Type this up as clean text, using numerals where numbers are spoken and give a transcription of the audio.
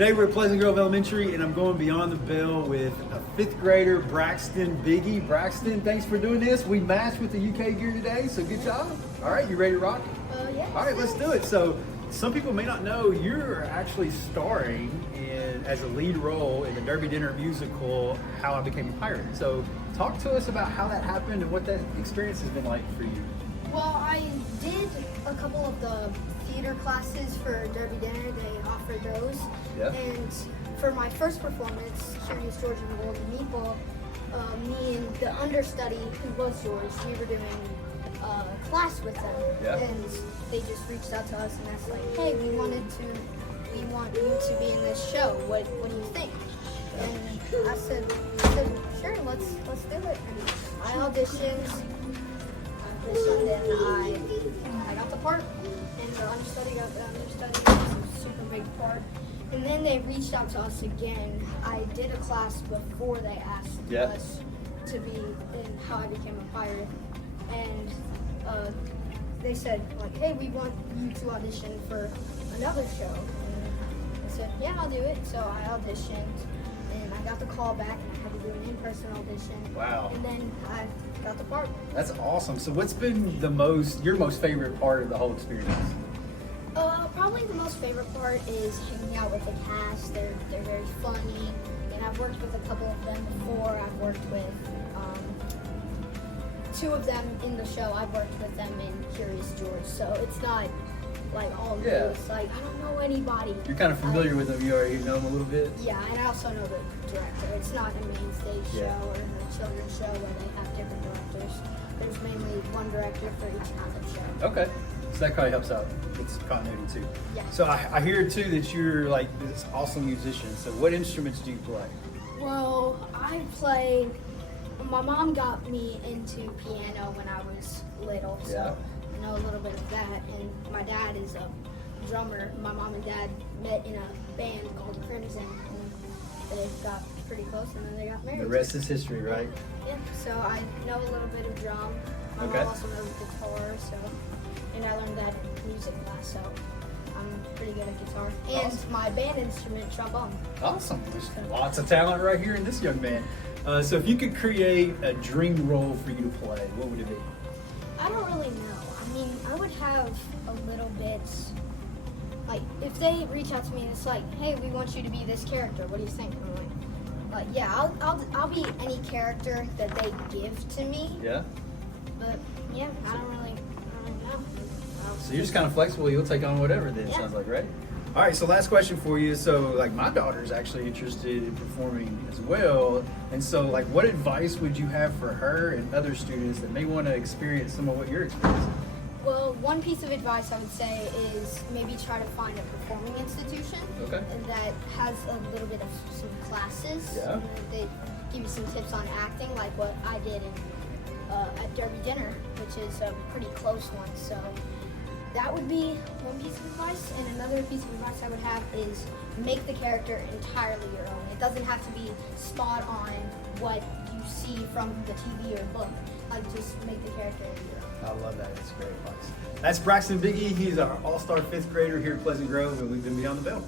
Today we're at Pleasant Grove Elementary, and I'm going beyond the bell with a fifth grader, Braxton Buege. Braxton, thanks for doing this. We matched with the UK gear today, so good job. All right, you ready to rock? Yeah. All right, let's do it. So, some people may not know you're actually starring as a lead role in the Derby Dinner musical, How I Became a Pirate. So, talk to us about how that happened and what that experience has been like for you. Well, I did a couple of the theater classes for Derby Dinner. They offered those. Yeah. And for my first performance, Curious George and the Golden Meatball, me and the understudy, who was George, we were doing a class with them. Yeah. And they just reached out to us and asked, like, hey, we want you to be in this show. What do you think? And I said, sure, let's do it. And I auditioned. And I got the part, and the understudy got the understudy. It was a super big part. And then they reached out to us again. I did a class before they asked us to be in How I Became a Pirate, and they said, like, hey, we want you to audition for another show. And I said, yeah, I'll do it. So I auditioned, and I got the call back, and I had to do an in-person audition. Wow. And then I got the part. That's awesome. So what's been your most favorite part of the whole experience? Probably the most favorite part is hanging out with the cast. They're very funny, and I've worked with a couple of them before. I've worked with two of them in the show. I've worked with them in Curious George, so it's not like all new. It's like I don't know anybody. You're kind of familiar with them. You already know them a little bit. Yeah, and I also know the director. It's not a main stage show or a children's show where they have different directors. There's mainly one director for each kind of show. Okay, so that probably helps out. It's continuity too. Yeah. So I hear too that you're like this awesome musician. So what instruments do you play? Well, I play. My mom got me into piano when I was little, so I know a little bit of that. And my dad is a drummer. My mom and dad met in a band called Crimson, and they got pretty close, and then they got married. The rest is history, right? Yeah. So I know a little bit of drum. My mom also knows guitar, and I learned that in music class, so I'm pretty good at guitar. And my band instrument, trombone. Awesome. There's lots of talent right here in this young man. So if you could create a dream role for you to play, what would it be? I don't really know. I mean, I would have a little bit, like, if they reach out to me and it's like, hey, we want you to be this character, what do you think? And I'm like, yeah, I'll be any character that they give to me. Yeah. But yeah, I don't really know. So you're just kind of flexible. You'll take on whatever then, it sounds like, right? All right, so last question for you. So, like, my daughter's actually interested in performing as well. And so, like, what advice would you have for her and other students that may want to experience some of what you're experiencing? Well, one piece of advice I would say is maybe try to find a performing institution that has a little bit of some classes. Yeah. And they give you some tips on acting, like what I did at Derby Dinner, which is a pretty close one. So that would be one piece of advice. And another piece of advice I would have is make the character entirely your own. It doesn't have to be spot on what you see from the TV or book. Like, just make the character your own. I love that. That's great advice. That's Braxton Buege. He's our all-star fifth grader here at Pleasant Grove, and we've been Beyond the Bell.